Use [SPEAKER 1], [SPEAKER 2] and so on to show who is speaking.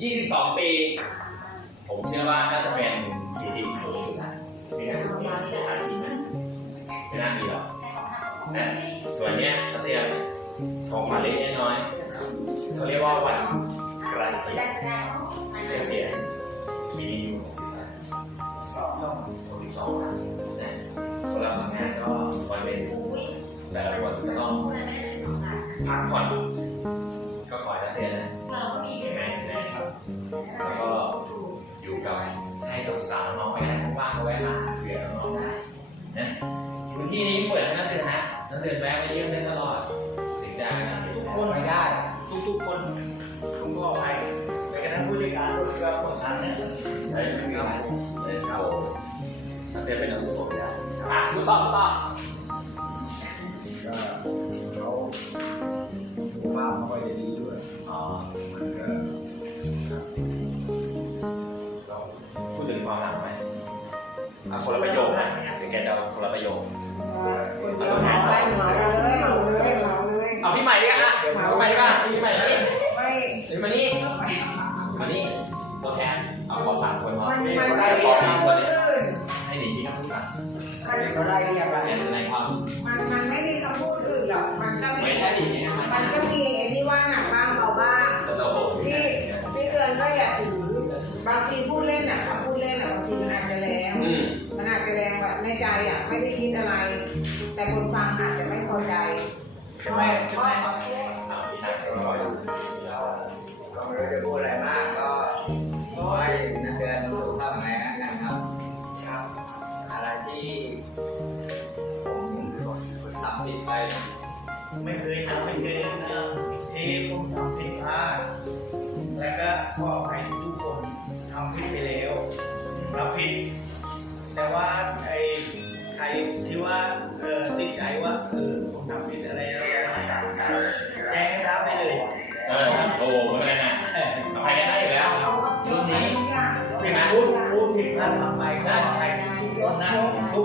[SPEAKER 1] 22 ปี ผมเชื่อว่าน่าจะเป็นสีที่สูงสุดนะเป็นการสูงสุดที่ผ่านชีวิตไม่น่ามีหรอกนะส่วนเนี้ยนักเรียนของมาเล็กน้อยเขาเรียกว่าวันกระเสียนเกษียณปีนี้อยู่62 62นะนะคนเราทำงานก็วันเป็นแต่ละคนก็ต้องพักผ่อน ว่างๆก็แวะมาเผื่อน้องได้นะพื้นที่นี้เปิดให้นักเรียนนะนักเรียนแวะมาเยี่ยมได้ตลอดถึงจะเสีย
[SPEAKER 2] ทุกค
[SPEAKER 1] น
[SPEAKER 2] ไปได้ ทุกๆคนคุณพ่อไปในกระทั่งผู้จัดการรถเรือของทางเนี่ย
[SPEAKER 1] เฮ้ยไม่มีอะไรเลยครับนักเรียนเป็นนักสู้ได้อะดูต่อดูต่อ
[SPEAKER 2] ก็เขาสุขภาพไม่ค่อยจะดีด้วย
[SPEAKER 1] อ๋อ
[SPEAKER 2] มันก็
[SPEAKER 1] อะคนละประโยคนะเดี๋ยวแกจะเอาคนละประโยค
[SPEAKER 3] เหมาไปเหมาเลยเหมาเลยเหมาเลย
[SPEAKER 1] เอาพี่ใหม่ดีกว่านะพี่ใหม่ดีกว่าพี่ใหม่นี่
[SPEAKER 3] ไม่
[SPEAKER 1] หรือมานี่มานี่ตัวแทนเอาขอสามคนพอ
[SPEAKER 3] มัน
[SPEAKER 1] ให้
[SPEAKER 3] มัน
[SPEAKER 1] ได้
[SPEAKER 3] ไม่
[SPEAKER 1] ข
[SPEAKER 3] ได้
[SPEAKER 1] อ
[SPEAKER 3] เห
[SPEAKER 1] อี
[SPEAKER 3] มาก
[SPEAKER 1] คน
[SPEAKER 3] เล
[SPEAKER 1] นึง
[SPEAKER 3] ย
[SPEAKER 1] ให้หนีที่คำพูดก่อน
[SPEAKER 2] เขาได้เรียกอะไร
[SPEAKER 1] เรียนแสดงความ
[SPEAKER 3] มันมันไม่มีคำพูดอื่นหรอกมันก็
[SPEAKER 1] ไม่
[SPEAKER 3] มี
[SPEAKER 1] ได้ดีเนี่ยมัน
[SPEAKER 3] มันก็มีไอ้ที่ว่าหนักบ้างเบาบ้าง
[SPEAKER 1] สนุก
[SPEAKER 3] ที่ที่เอิญก็อย่าถือบางทีพูดเล่นอะคำพูดเล่นอะบางทีมันอาจจะแรง
[SPEAKER 1] อื
[SPEAKER 3] ใจอะไม่ได้คิดอะไร แต่คนฟังอาจจะไม่พอใจ
[SPEAKER 1] ใช่ไหมใช่ไหม
[SPEAKER 3] ขอโทษ
[SPEAKER 1] เอาพี่นักก็รออยู่
[SPEAKER 2] แล้วก็ไม่รู้จะพูดอะไรมากก็ขอให้นักเรียนสุขภาพแข็งแรงกันครับครับอะไรที่ผมทำผิดไป ไม่เคยทำไม่เคยนะที่ผมทำผิดพลาดแล้วก็ขอให้ทุกคนทำผิดไปแล้วเราผิดแต่ว่าไอ้ ครที่ว่าเออติดใจว่าเออผมทำผิดอะไรแล้วแจ้งให้ทราบไปเลย
[SPEAKER 1] เออโอ้ไม่เป็นไรนะ
[SPEAKER 2] อ
[SPEAKER 1] ภัได้อยู่แล้ว
[SPEAKER 3] ช่ว
[SPEAKER 1] งนี้
[SPEAKER 3] ใช่ไห
[SPEAKER 2] มพูดพูดผิดพลาดมาไปก็
[SPEAKER 1] อใครทุกคนนะ